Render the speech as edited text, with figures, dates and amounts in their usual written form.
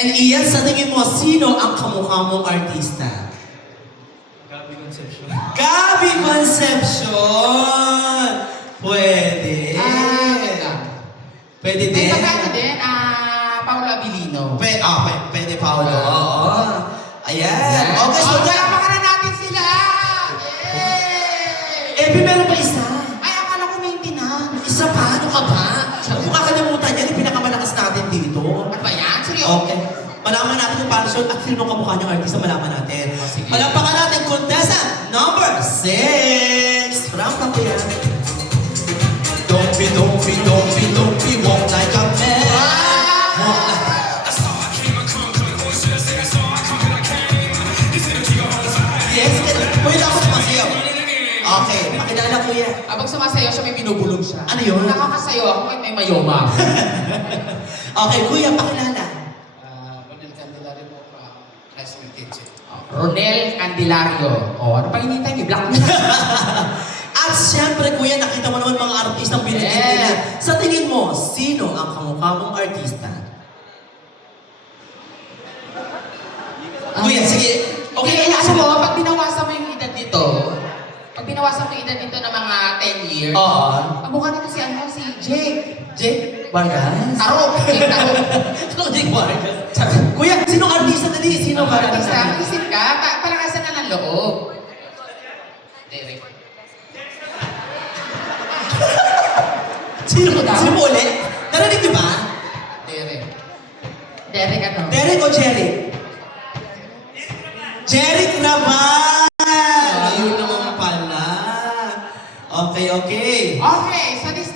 And Ian, sa tingin mo, sino ang kamukha mong artista? Gabi Concepcion. Gabi Concepcion! Pwede. Pwede din. May pagkano din, Paolo Abilino. Pwede, Paolo. Oo. Ayan. Okay, so palama na natin sila! meron pa isa. Ay, akala ko 20 na. Isa pa? Ano ka ba? Huwag mo kakalimutan yan, yung pinakamalakas natin dito. Ano ba yan? Seryoso? Okay. Malaman natin yung paano siya at sino kamukha niyang artista, malaman natin. Sige. Malampakan natin, contestant number 6. From Papaya. Don't be, walk like a man. Walk like Yes, pwede ako sumasayaw. Okay, pakilala kuya. Habang sumasayaw siya, may binubulong siya. Ano yun? Nakakasayaw ako kahit may mayoma. Okay, kuya, pakilala. Ronel Candelario po, classmate teacher. Ronel Candelario. Ano pa hinihintay niyo? Black nila. At siyempre, kuya, nakita mo naman mga artistang binigyan nila. Sa tingin mo, sino ang kamukha mong artista? Kuya, sige. Okay, alam mo, pag binawasan mo yung edad nito, ng mga 10 years, Oo. ang mukha nito si Jake. Jake Vargas? Jake Taro. Ano Jake Vargas? Kuya, sino artista na di? Sino ba? Artista, isip ka, palakasan na ng loob. Derek. Sino mo ulit? Narinig niyo ba? Derek. Derek ano? Derek o Jeric? Jeric naman! Ayun naman pala. Okay. Okay, so this